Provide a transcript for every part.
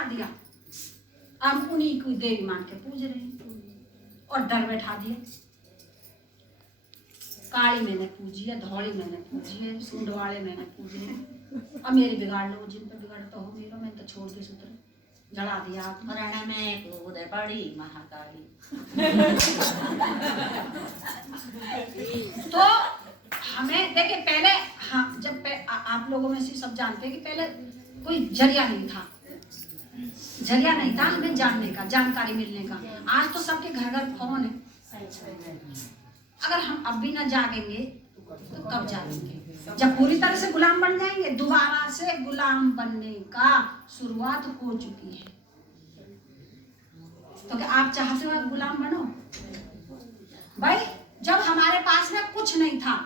लगा दिया। हम उन्हीं को देवी मान के पूज रहे हैं और डर बैठा दिया। काली मैंने पूजी है, धौली मैंने पूजी है, सुंडवाले मैंने पूजे हैं। अब मेरी बिगाड़ लो, जिन पर बिगाड़ तो हो मेरा, मैं तो छोड़ के सूत्र जड़ा दिया। पुराना में उधर बड़ी महाकाली। तो हमें देखिए पहले, हाँ जब आप लोगों में से सब जानते हैं कि पहले कोई जरिया नहीं था, जरिया नहीं था हमें जानने का, जानकारी मिलने का। आज तो सबके घर घर फोन है। अगर हम अब भी ना जागेंगे तो कब जागेंगे? जब पूरी तरह से गुलाम बन जाएंगे। दोबारा से गुलाम बनने का शुरुआत हो चुकी है। तो क्या आप चाहते हो आप गुलाम बनो? भाई जब हमारे पास में कुछ नहीं था,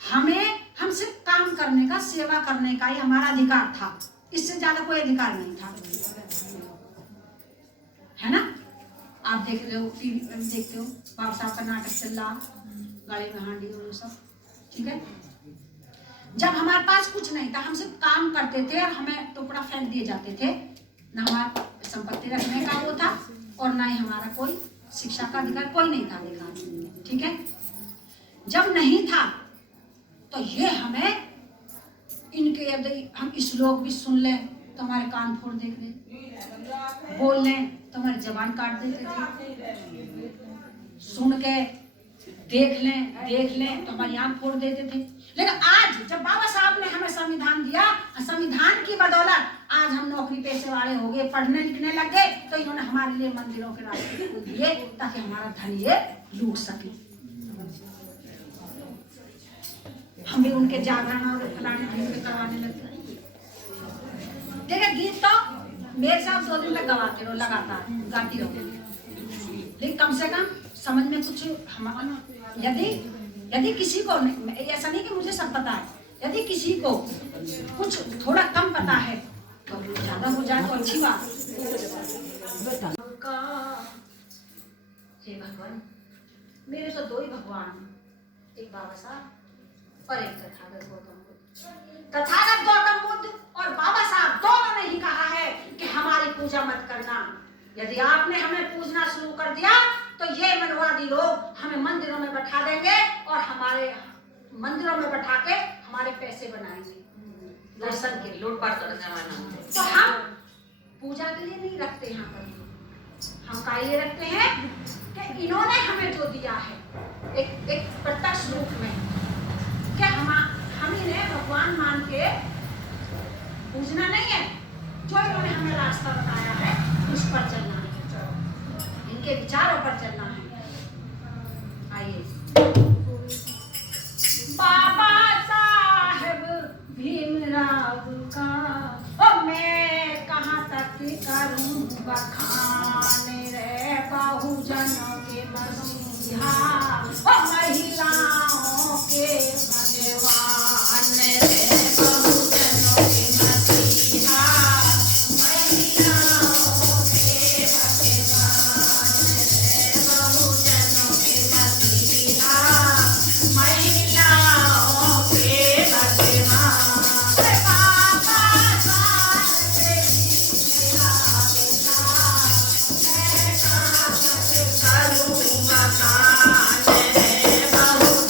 हम सिर्फ काम करने का, सेवा करने का ही हमारा अधिकार था। इससे ज्यादा कोई अधिकार नहीं था, है ना? आप देख रहे हो, टीवी पर देखते हो, बाबा साहब का नाटक चल रहा, गाड़ी में हांडी और सब, ठीक है। जब हमारे पास कुछ नहीं था, हम सिर्फ काम करते थे और हमें टुकड़ा फेंक दिए जाते थे। ना हमारा संपत्ति रखने का वो था और ना ही हमारा कोई शिक्षा का अधिकार, कोई नहीं था अधिकार, ठीक है। जब नहीं था तो ये हमें इनके, यदि हम श्लोक भी सुन लें तो हमारे कान फोड़ देते थे, बोल लें तो हमारी जबान काट देते थे, सुन के देख लें तो हमारी आंख फोड़ देते थे। लेकिन आज जब बाबा साहब ने हमें संविधान दिया, संविधान की बदौलत आज हम नौकरी पेशे वाले हो गए, पढ़ने लिखने लग गए, तो इन्होंने हमारे लिए मंदिरों के रास्ते खोल दिए ताकि हमारा धन ये लूट सके। हम भी उनके जागरण और फलाने ढींगे करवाने लगे। देखिए गीत तो मेरे साथ 2 दिन तक गवाते रहो, लगातार गाती रहो, लेकिन कम से कम समझ में कुछ हमारा, यदि किसी को, ऐसा नहीं कि मुझे सब पता है, यदि किसी को कुछ थोड़ा कम पता है तो ज्यादा हो जाए तो अच्छी बात। हे भगवान, मेरे तो 2 ही भगवान, एक बाबा साहब और एक तथागत गौतम बुद्ध। तथागत गौतम बुद्ध और बाबा साहब दोनों ने ही कहा है कि हमारी पूजा मत करना। यदि आपने हमें पूजना शुरू कर दिया तो ये मनवादी लोग हमें मंदिरों में बैठा देंगे और हमारे मंदिरों में बैठा के हमारे पैसे बनाएंगे, दर्शन के, लूटपाट करने। तो हम पूजा के लिए नहीं रखते यहाँ पर, हम का ये रखते हैं कि इन्होंने हमें जो दिया है एक प्रत्यक्ष रूप में, कि हम इन्हें भगवान मान के पूजना नहीं है, जो इन्होंने हमें रास्ता बताया है उस पर चलना है, इनके विचारों पर चलना है। आइए, बाबा साहेब भीमराव का ओ मैं कहाँ तक करूं बखान रे, बहुजनों के मसीहा ओ महिलाओं के भगवान रे, बहुजनों के मसीहा महिलाओं के भगवान रे, बहुजनों के मसीहा महिलाओं के भगवान। करूँ बखान रे, बहुजनों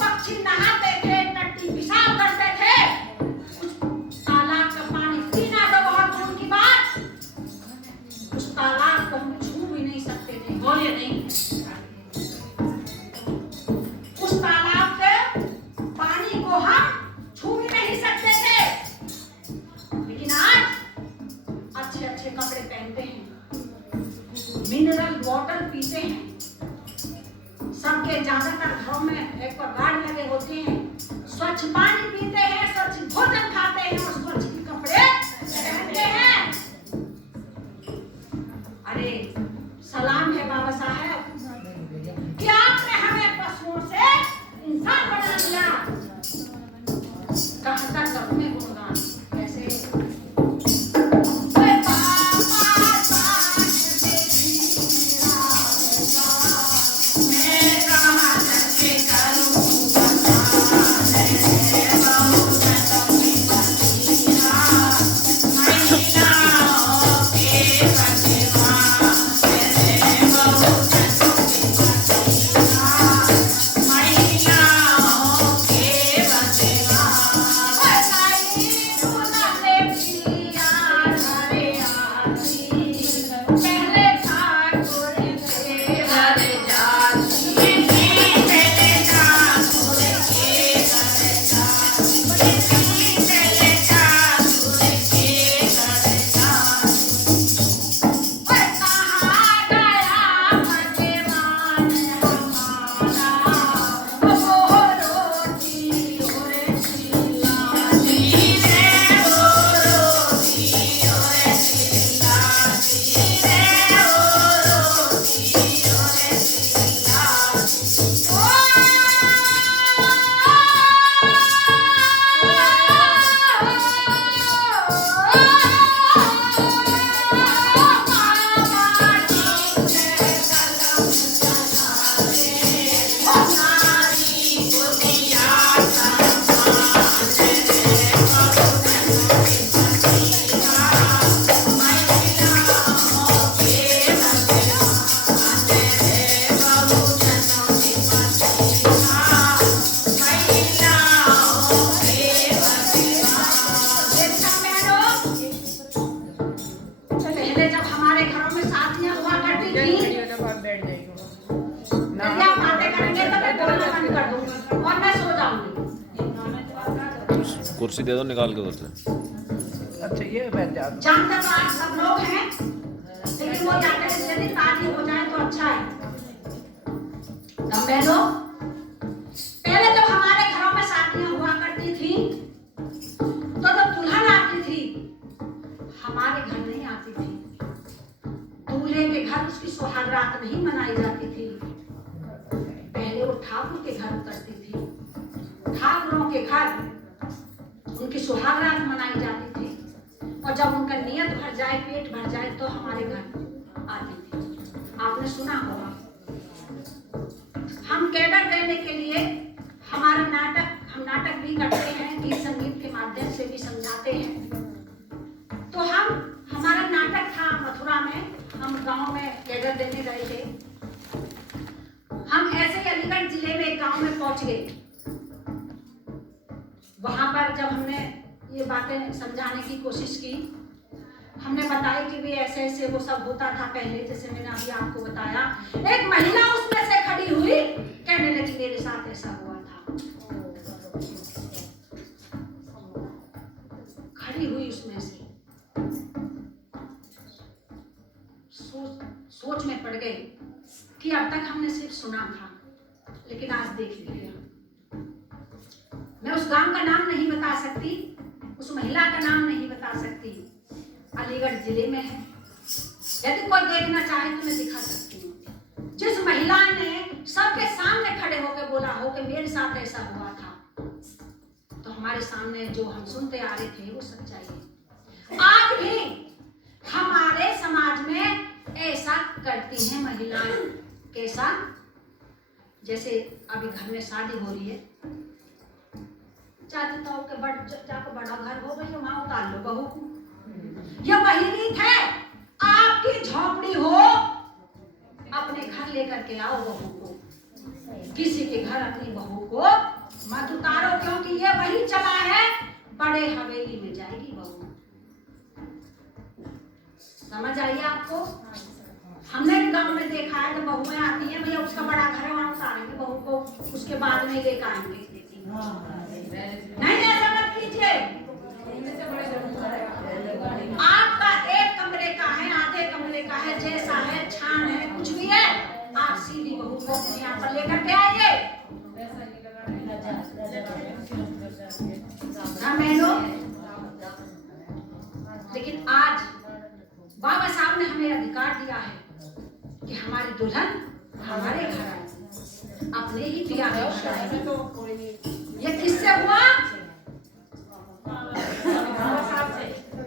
पक्षी नहाते थे, टट्टी पेशाब करते थे, उस तालाब का पानी पीना तो बहुत दूर की बात, उस तालाब को हम छू भी नहीं सकते थे। बोलिए नहीं। उस तालाब के पानी को हम छू भी नहीं सकते थे। लेकिन आज अच्छे अच्छे कपड़े पहनते हैं, मिनरल वाटर पीते हैं, सबके ज्यादातर घरों में एक्वागार्ड लगे होते हैं, स्वच्छ पानी पीते हैं, स्वच्छ भोजन खाते हैं और स्वच्छ कपड़े पहनते हैं। अरे सलाम है बाबा साहब कि आपने हमें पशुओं से इंसान बना दिया। कहता करूं मैं गुणगान कैसे कुर्सी दे दो निकाल के उधर से। अच्छा ये बैठ जाओ। जानते तो आप सब लोग हैं, लेकिन वो जाते हैं यदि शादी हो जाए तो अच्छा है। बहनों, पहले जब हमारे घरों में शादियां हुआ करती थी तो जब दुल्हन आती थी हमारे घर नहीं आती थी, दूल्हे के घर उसकी सुहागरात नहीं मनाई जाती थी। पहले वो ठाकुर के घर उतरती थी, ठाकुरों के घर उनकी सुहागरात मनाई जाती थी और जब उनका नियत भर जाए, पेट भर जाए तो हमारे घर आती थी। आपने सुना होगा। हम कैडर देने के लिए हम नाटक भी करते हैं, गीत संगीत के माध्यम से भी समझाते हैं। तो हमारा नाटक था मथुरा में, हम गांव में कैडर देने गए थे। हम ऐसे अलीगढ़ जिले में एक गांव में पहुंच गए। वहां पर जब हमने ये बातें समझाने की कोशिश की, हमने बताया कि भी ऐसे ऐसे वो सब होता था पहले, जैसे मैंने अभी आपको बताया। एक महिला उसमें से खड़ी हुई, कहने लगी मेरे साथ ऐसा हुआ था। खड़ी हुई उसमें से, सोच में पड़ गई कि अब तक हमने सिर्फ सुना था, लेकिन आज देख लिया। मैं उस गांव का नाम नहीं बता सकती, उस महिला का नाम नहीं बता सकती, अलीगढ़ जिले में है। यदि कोई देखना चाहे तो मैं दिखा सकती हूँ। जिस महिला ने सबके सामने खड़े होकर बोला हो कि मेरे साथ ऐसा हुआ था, तो हमारे सामने जो हम सुनते आ रहे थे वो सच्चाई है। आज भी हमारे समाज में ऐसा करती हैं महिलाएं। कैसा? जैसे अभी घर में शादी हो रही है, चाहते तो के जाकर बड़ा घर हो गई, वहां उतार लो बहू को। यह वही रीत है, आपकी झोपड़ी हो अपने घर लेकर के आओ बहू को, किसी के घर अपनी बहू को मत उतारो, क्योंकि ये वही चला है, बड़े हवेली में जाएगी बहू। समझ आइए आपको? हमने भी गांव में देखा है कि बहुएं आती हैं, भैया उसका बड़ा घर है, वहां उतारेंगे बहू को, उसके बाद में लेकर आएंगे। नहीं, ऐसा मत कीजिए। आपका एक कमरे का है, आधे कमरे का है, जैसा है, छान है, कुछ भी है, आप सीधी बहू को यहाँ पर लेकर के आइए। हाँ बहनों, लेकिन आज बाबा साहब ने हमें अधिकार दिया है कि हमारी दुल्हन हमारे घर आए, अपने ही पिया है। ये किससे हुआ?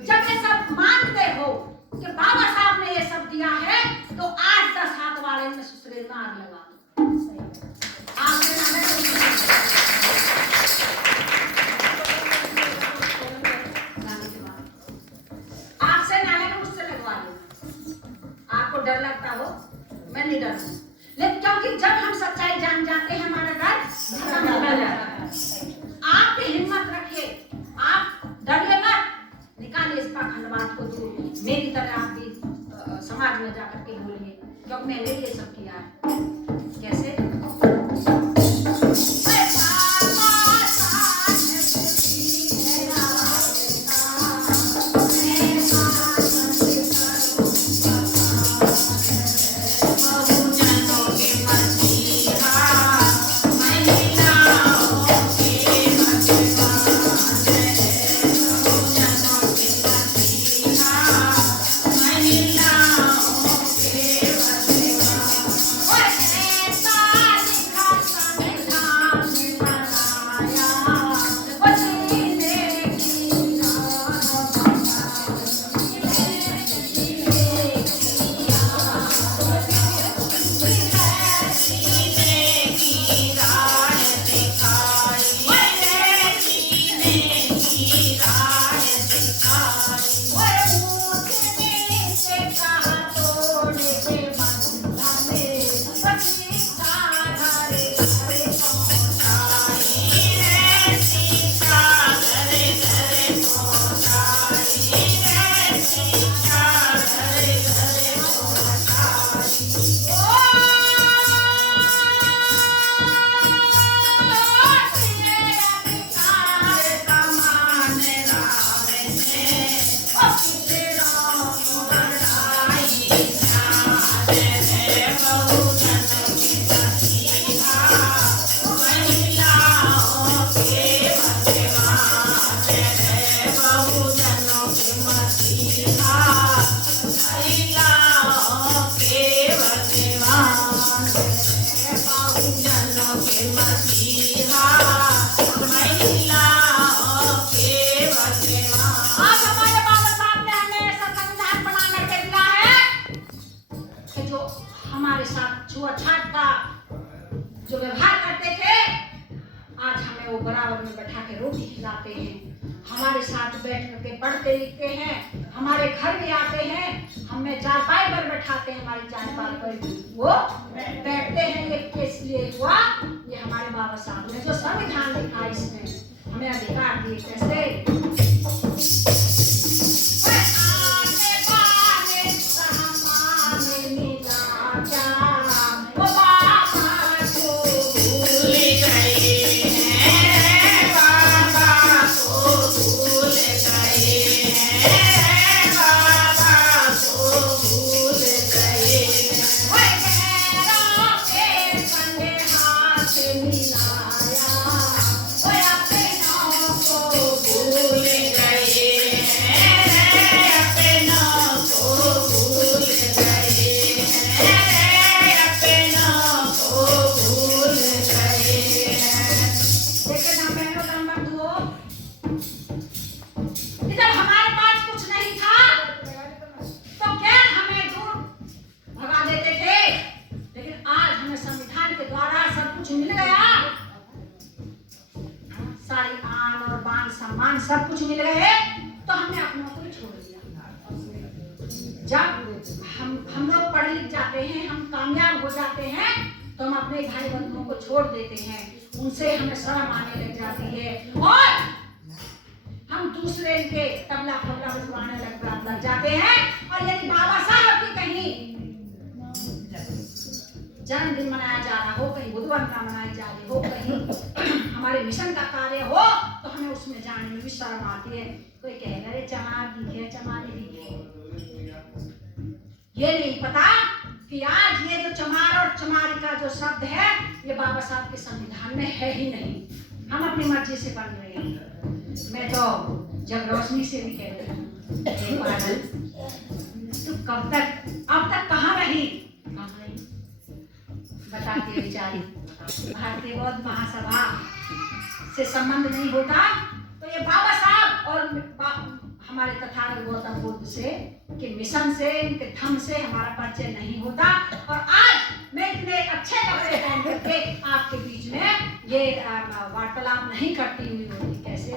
जब ये सब मानते हो कि बाबा साहब ने ये सब दिया है, तो 8-10 हाथ वाले में ससुरे में आग लगा दो। आपसे ना लगे, मुझसे लगवा लो। आपको डर लगता हो, मैं नहीं डरती, लेकिन क्योंकि जब हम सच्चाई जान जाते हैं, हमारा डर खत्म हो जाता है। आप भी हिम्मत रखिए, आप डरिए मत, निकालिए इस पाखंडवाद को दूर। मेरी तरह आप भी समाज में जाकर के बोलिए, क्योंकि मैंने ये सब किया है। कैसे? हमारे साथ छुआछूत का जो व्यवहार करते थे, आज हमें वो बराबर में बैठा के रोटी खिलाते हैं, हमारे साथ बैठ करके पढ़ते लिखते हैं, हमारे घर में आते हैं, हमें चारपाई पर बैठाते हैं, हमारी चारपाई पर वो बैठते हैं। ये किस लिए हुआ? ये हमारे बाबा साहब ने जो संविधान लिखा, इसमें हमें अधिकार दिए। कैसे? सब कुछ मिल गए तो हमने अपनों को छोड़ दिया। जब हम लोग पढ़ लिख जाते हैं, हम कामयाब हो जाते हैं, तो हम अपने अपने भाई बंधुओं को छोड़ देते हैं, उनसे हमें शर्म आने लग जाती है और हम दूसरे के तबला फबला बजवाने लग जाते हैं। और यदि बाबा साहब की कहीं जन्मदिन मनाया जा रहा हो, कहीं बुध वंदना मनाई जा रही हो, कहीं हमारे मिशन का कार्य हो, तो हमें उसमें जाने में भी शर्म आती है। कोई कहेगा अरे चमार दिखे, चमारी दिखे। ये नहीं पता कि आज ये जो चमार और चमारी का जो शब्द है, ये बाबा साहब के संविधान में है ही नहीं। हम अपनी मर्जी से बन रहे हैं। मैं तो जब रोशनी से भी कह रही हूँ, तो कब तक, अब तक कहाँ रही, बताती है बेचारी। भारतीय बौद्ध महासभा से संबंध नहीं होता तो ये बाबा साहब और हमारे तथागत गौतम बुद्ध से के मिशन से, इनके धम्म से हमारा परिचय नहीं होता। और आज मैं इतने अच्छे कपड़े पहन करके आपके बीच में ये वार्तालाप नहीं करती हुई होती। कैसे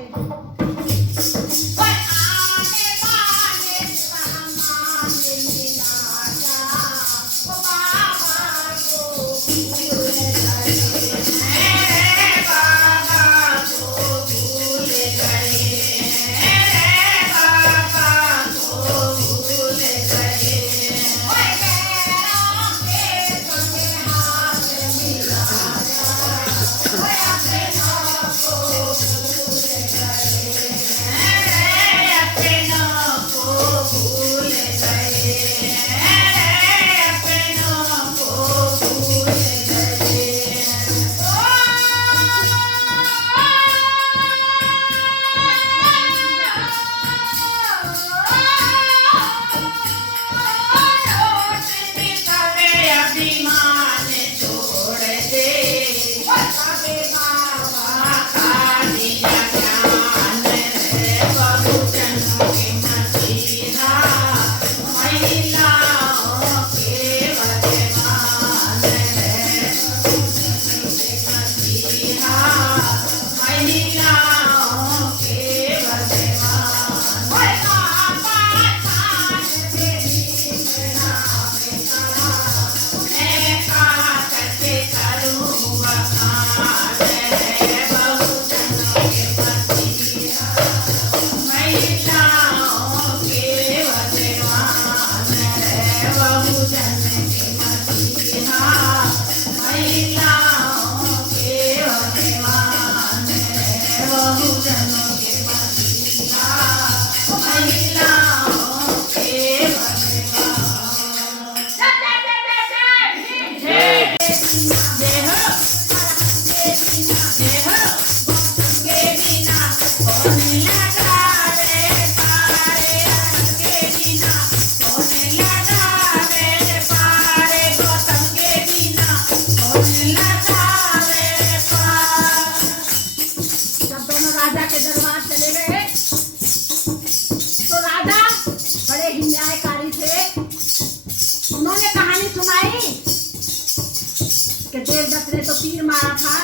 देवदत्त ने तो तीर मारा था,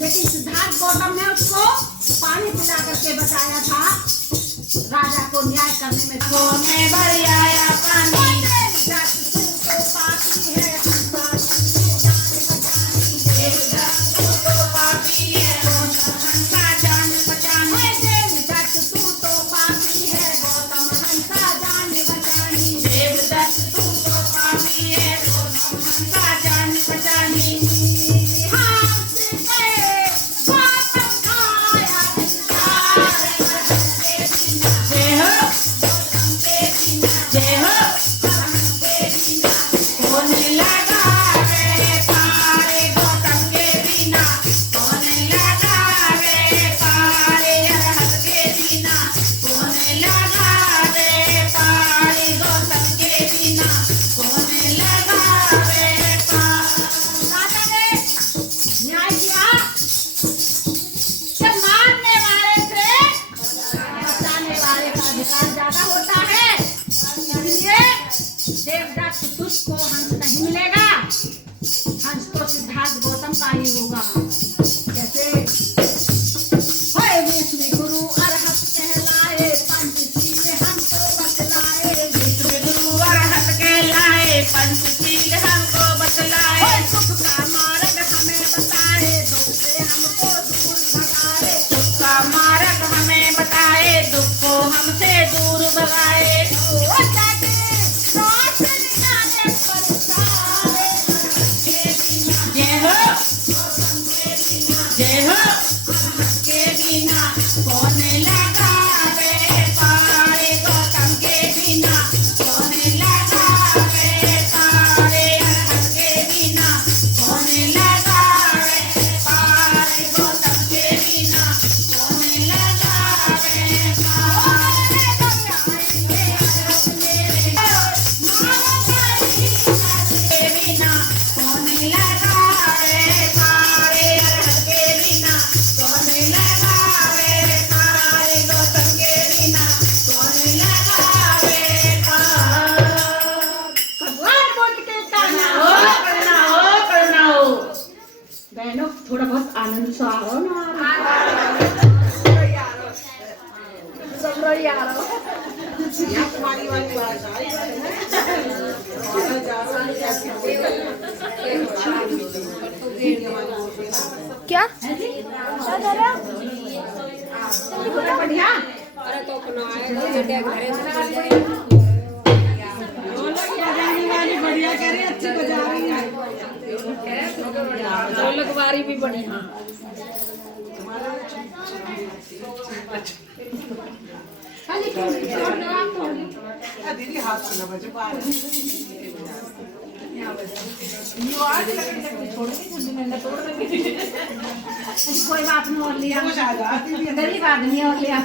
लेकिन सिद्धार्थ गौतम ने उसको पानी पिला करके बचाया था। राजा को न्याय करने में सोने बरियाया पानी पंचशील हमको बतलाए सुख का जय हो के बिना कौन लगावे पारे गौतम के बिना कौन लगावे पारे अरहर के बिना कौन लगावे पारे गौतम के बिना कौन लगावे पारे के बिना कौन लगावे पारे अरहर के बिना कौन लगावे पारे गौतम के बिना कौन लगावे भगवान बोल के कहना करना हो बहनों थोड़ा बहुत आनंद से आओ ना क्या बढ़िया बढ़िया कह रही अच्छी बजा रही है ढोलक बारी भी बढ़िया। दीदी हाथ से ना बजे कोई बात नहीं और लिया गरीब आदमी और लिया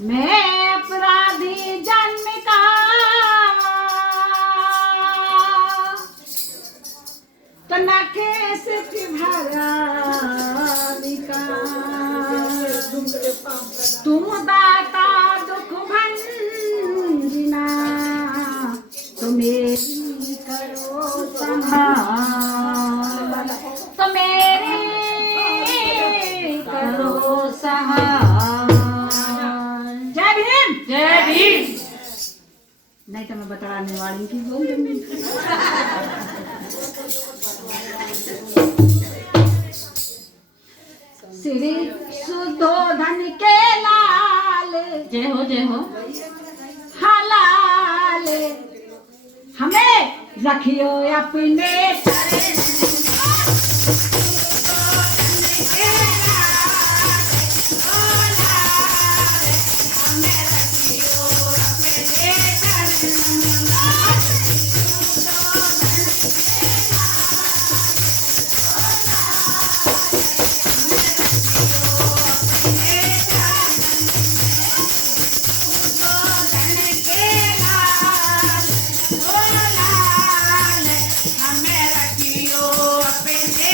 मैं अपराधी जन्म का तो न केस की भरारी का तुम दाता दुख भंजना तो मेरी करो संभाल तो मेरी करो सहाय जय भीम जय भीम नहीं तो मैं बताने वाली की बोल दूंगी श्री सुधोधन के लाल जय हो हलाल हमें रखियो अपने हमें रखियो अपने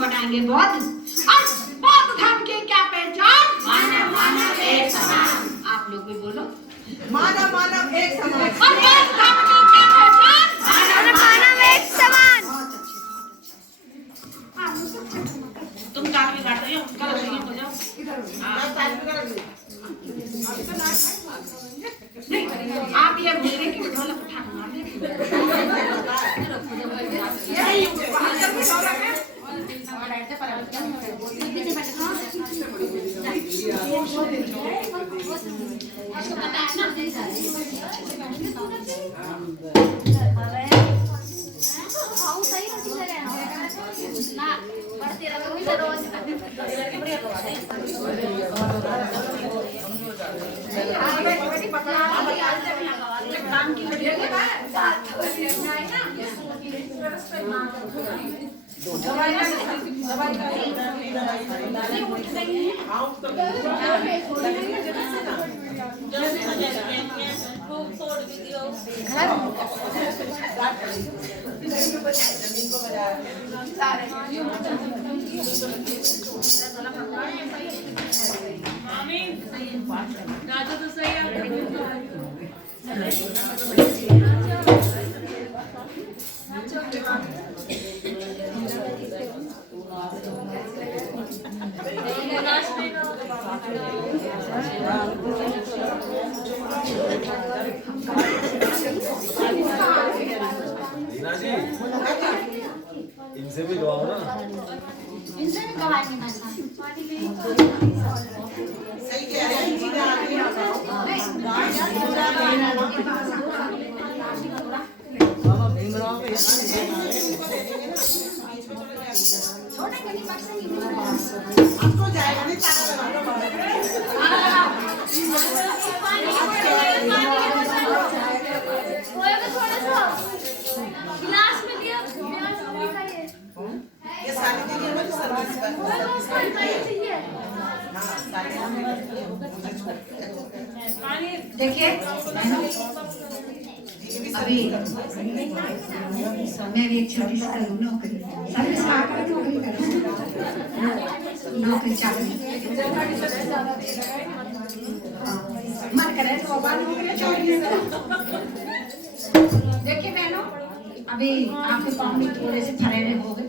बनाएंगे बौद्ध और बौद्ध धर्म की क्या पहचान? मानव मानव एक समान। आप लोग भी बोलो मानव मानव एक समान। और बौद्ध धर्म की क्या पहचान? मानव मानव एक समान। बहुत अच्छे। तुम काम भी काट रही हो, कल रही हो जाओ। नहीं, आप ये बोल रहे कि ढोलक उठा के मार काम की राजा तो सही रीना जी, इनसे भी गवाओ ना। इनसे भी गवाएंगे मैं सही कह रहे हैं जी, बाबा भीमराव के आपको जाएगा नहीं गिलास में दिया ये सारी चीजें मुझे सर्विस देखिए अभी मैं भी एक छोटी सी करूँ नौकरी सर्विस नौकरी करूँ नौकरी चाकरी मन करे तो अब नौकरी छोड़ देखिए बहनों अभी आपके पाँव में थोड़े से फरेरे हो गए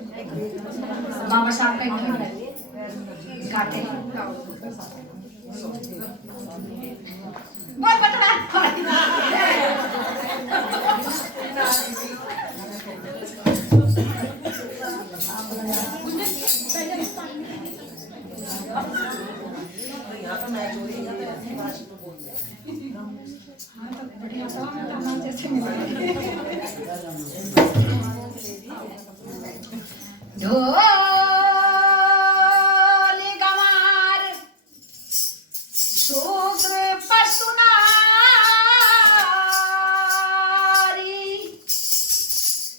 बाबा साहब का एक गाते बहुत बतला हाँ तो बढ़िया तो हम जैसे मिले ढोल गंवार शूद्र पशुनारी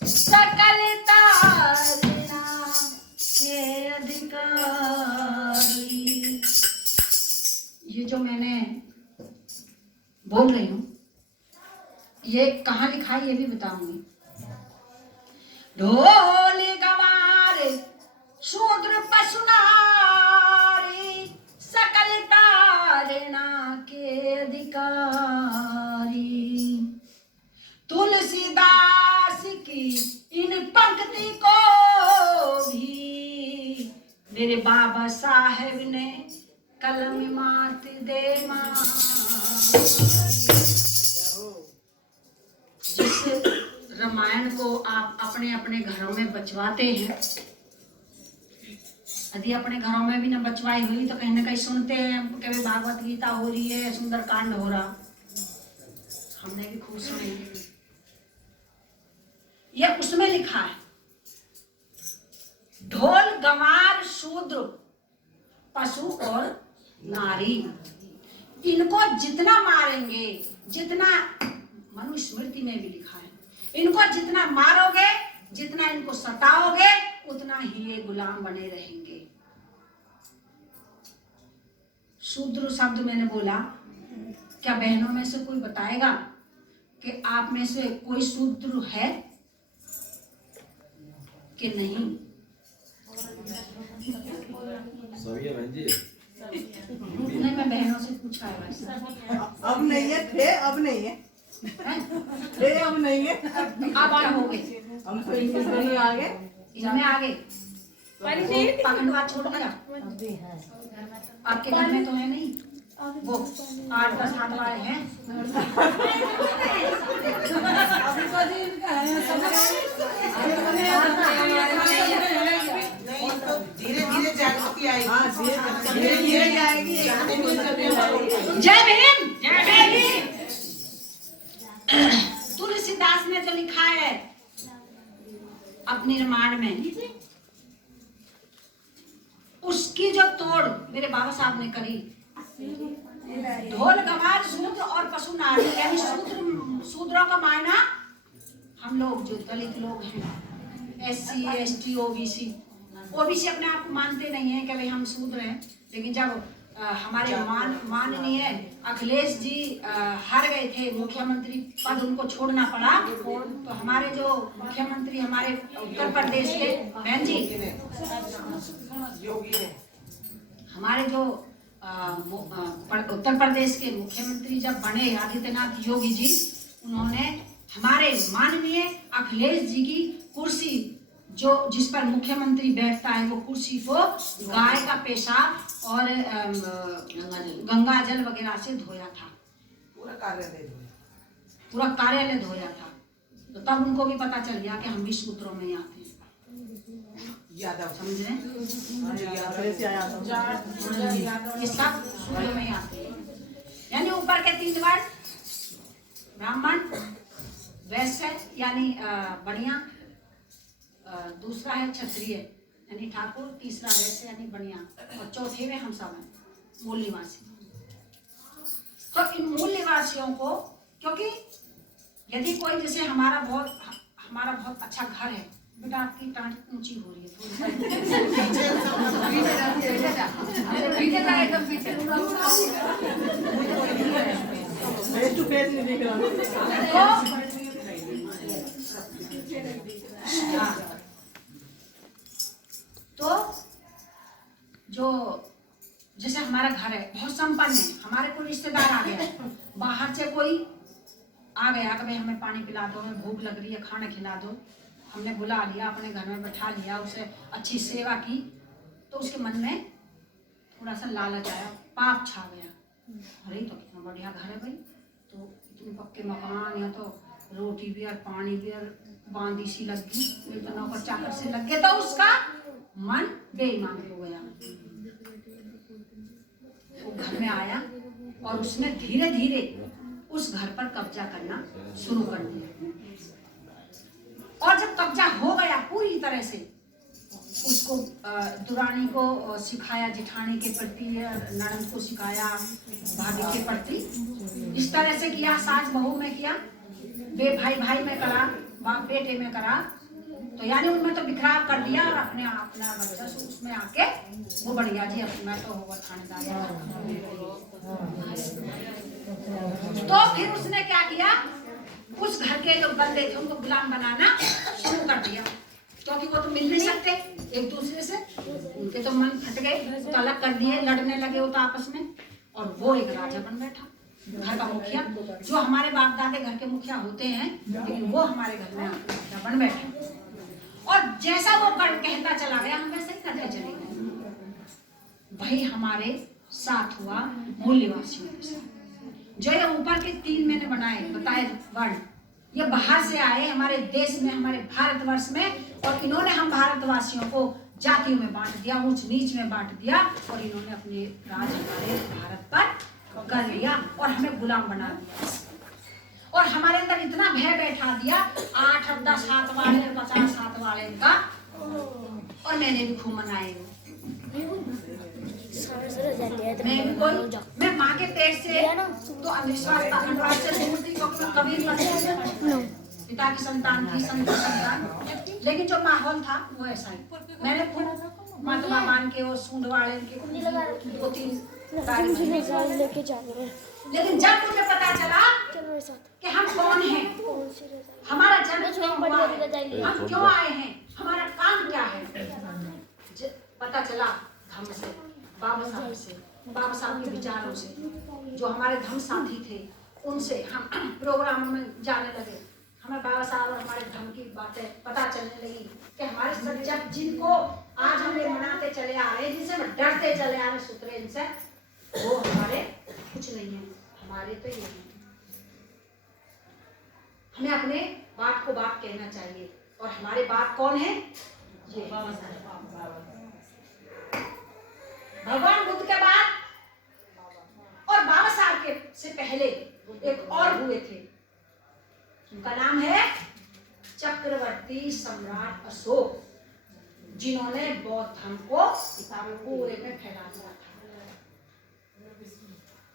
सकल तारणा के अधिकारी। ये जो मैंने बोल रही हूँ ये कहाँ लिखा है ये भी बताऊंगी। ढोल गंवार शूद्र पशुनारी सकल तारणा के अधिकारी। तुलसीदास की इन पंक्ति को भी मेरे बाबा साहेब ने कलम मात दे जिस रामायण को आप अपने अपने घरों में बचवाते हैं, यदि अपने घरों में भी न बचवाई हुई तो कहीं ना कहीं सुनते हैं कभी भागवत गीता हो रही है, सुंदर कांड हो रहा, हमने भी खूब सुने। ये उसमें लिखा है ढोल गंवार शूद्र पशु और नारी, इनको जितना मारेंगे, जितना मनुस्मृति में भी लिखा है, इनको जितना मारोगे, जितना इनको सताओगे, उतना ही ये गुलाम बने रहेंगे। शूद्र शब्द मैंने बोला, क्या बहनों में से कोई बताएगा कि आप में से कोई शूद्र है कि नहीं? नहीं, मैं बहनों से पूछा है वैसे। अब नहीं है, थे अब नहीं है, थे अब नहीं है, अब क्या हो गए? हम तो इसमें आ गए, इसमें आ गए तो पाखंडवाद छोड़ दिया। आपके घर में तो है नहीं, वो 8-10 हाथ वाले हैं। धीरे धीरे जागृति आएगी। हाँ, धीरे धीरे जाएगी। जय भीम, जय भीम। तुलसीदास ने जो लिखा है अपने रामायण में, उसकी जो तोड़ मेरे बाबा साहब ने करी। ढोल गंवार शूद्र और पशु नारी, यानी शूद्रों का मायना हम लोग जो दलित लोग हैं, SC ST OBC अपने आप को मानते नहीं है कि भाई हम शूद्र हैं, लेकिन जब हमारे माननीय अखिलेश जी हार गए थे, मुख्यमंत्री पद उनको छोड़ना पड़ा, तो हमारे जो मुख्यमंत्री हमारे उत्तर प्रदेश के बहन जी, हमारे जो उत्तर प्रदेश के मुख्यमंत्री जब बने आदित्यनाथ योगी जी, उन्होंने हमारे माननीय अखिलेश जी की कुर्सी जो जिस पर मुख्यमंत्री बैठता है, वो कुर्सी को गाय का पेशाब और गंगा जल वगैरह से धोया था, पूरा कार्यालय धोया था। तो तब उनको भी पता चल गया कि हम भी सूत्रों में आते हैं, समझे? ये सब सूत्रों में आते हैं। यानी ऊपर के 3 वर्ण, ब्राह्मण, वैश्य यानी बढ़िया, दूसरा है क्षत्रिय यानी ठाकुर, तीसरा वैश्य यानी बढ़िया, और चौथे में हम सब हैं मूल निवासी। तो इन मूल निवासियों को, क्योंकि यदि कोई जैसे हमारा बहुत अच्छा घर है, बेटा आपकी टांट ऊंची हो रही है थोड़ी, तो जो जैसे हमारा घर है बहुत संपन्न है, हमारे कोई रिश्तेदार आ गया, बाहर से कोई आ गया कि भाई हमें पानी पिला दो, हमें भूख लग रही है, खाना खिला दो, हमने बुला लिया, अपने घर में बैठा लिया, उसे अच्छी सेवा की, तो उसके मन में थोड़ा सा लालच आया, पाप छा गया, अरे तो कितना बढ़िया घर है भाई, तो इतने पक्के मकान, या तो रोटी भी और पानी भी और बांदी सी लग गई, तो नौकर चाकर से लग गए, तो उसका मन बेईमान हो गया। वो घर में आया और उसने धीरे धीरे उस घर पर कब्जा करना शुरू कर दिया। और जब कब्जा हो गया पूरी तरह से, उसको दुरानी को सिखाया, जिठानी के प्रति, ननद को सिखाया, भाभी के प्रति, इस तरह से किया। सास बहू में किया, भाई भाई में करा, बाप बेटे में करा, तो यानी उनमें तो बिखराव कर दिया। और अपना बच्चा उसमें आके वो बढ़िया जी अब मैं तो होगा खानेदार। तो फिर उसने क्या किया, उस घर के जो बंदे थे उनको गुलाम बनाना शुरू कर दिया, क्योंकि वो तो मिल नहीं सकते एक दूसरे से, उनके तो मन फट गए, तो अलग कर दिए, लड़ने लगे वो तो आपस में। और वो एक राजा बन बैठा, घर का मुखिया। जो हमारे बाप दादे घर के मुखिया होते हैं, लेकिन वो हमारे घर में आके मुखिया बन बैठे। और जैसा वो कहता चला गया, हम वैसे ही करते चले गए। वही हमारे साथ हुआ मूल्यवासियों के साथ। जो ये ऊपर के 3 मैंने बताए वर्ण, ये बाहर से आए हमारे देश में, हमारे भारतवर्ष में, और इन्होंने हम भारतवासियों को जातियों में बांट दिया, ऊंच नीच में बांट दिया, और इन्होंने अपने राज हमारे भारत पर कर लिया और हमें गुलाम बना दिया। और हमारे अंदर इतना भय बैठा दिया, 8 अब 10 हाथ वाले, 50 हाथ वाले का। और मैंने भी खूब मनाए। मैं माँ के पेट से तो अंधविश्वास का अनुवाद से दूर थी, क्योंकि मैं कभी पिता की संतान की संतान, लेकिन जो माहौल था वो ऐसा ही। मैंने खूब महात्मा मान के और सूंड वाले के 2-3 लेके जा रहे हैं। लेकिन जब मुझे पता चला कि हम कौन हैं, हमारा जन्म क्यों हुआ है, हम क्यों आए हैं, हमारा काम क्या है, पता चला धम्म से, बाबा साहब से, बाबा साहब के विचारों से, जो हमारे धम्म साथी थे उनसे हम प्रोग्राम में जाने लगे। हमें बाबा साहब और हमारे धम्म की बातें पता चलने लगी कि हमारे सज्जन जिनको आज हम ये मनाते चले आ रहे हैं, जिनसे हम डरते चले आ रहे सूत्रे इनसे, वो हमारे कुछ नहीं है, हमारे तो ये है। हमें अपने बाप को बाप कहना चाहिए, और हमारे बाप कौन है, ये बाबा साहब। भगवान बुद्ध के बाद और बाबा साहब के से पहले एक और हुए थे, उनका नाम है चक्रवर्ती सम्राट अशोक, जिन्होंने बौद्ध धर्म को पूरे में फैला दिया था,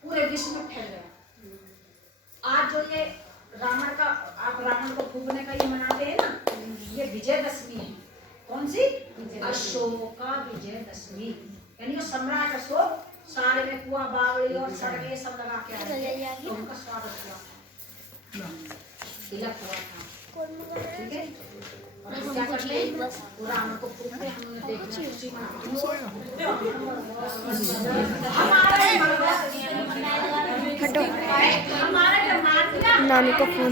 पूरे विश्व में फैल गया। आज जो ये रावण का, आप रावण को फूकने का ये मनाते हैं ना, ये विजयदशमी है। कौन सी? अशोका विजयदशमी, यानी वो सम्राट अशोक सारे में कुआ बावड़ी और सड़के सब लगा के आए, तो उनका स्वागत हुआ था, तिलक हुआ था, ठीक है। और हम क्या करते हैं, रावण को फूकते, हमने देखना खुशी मनाते हैं। हमारे जो मार दिया, नानी को फोन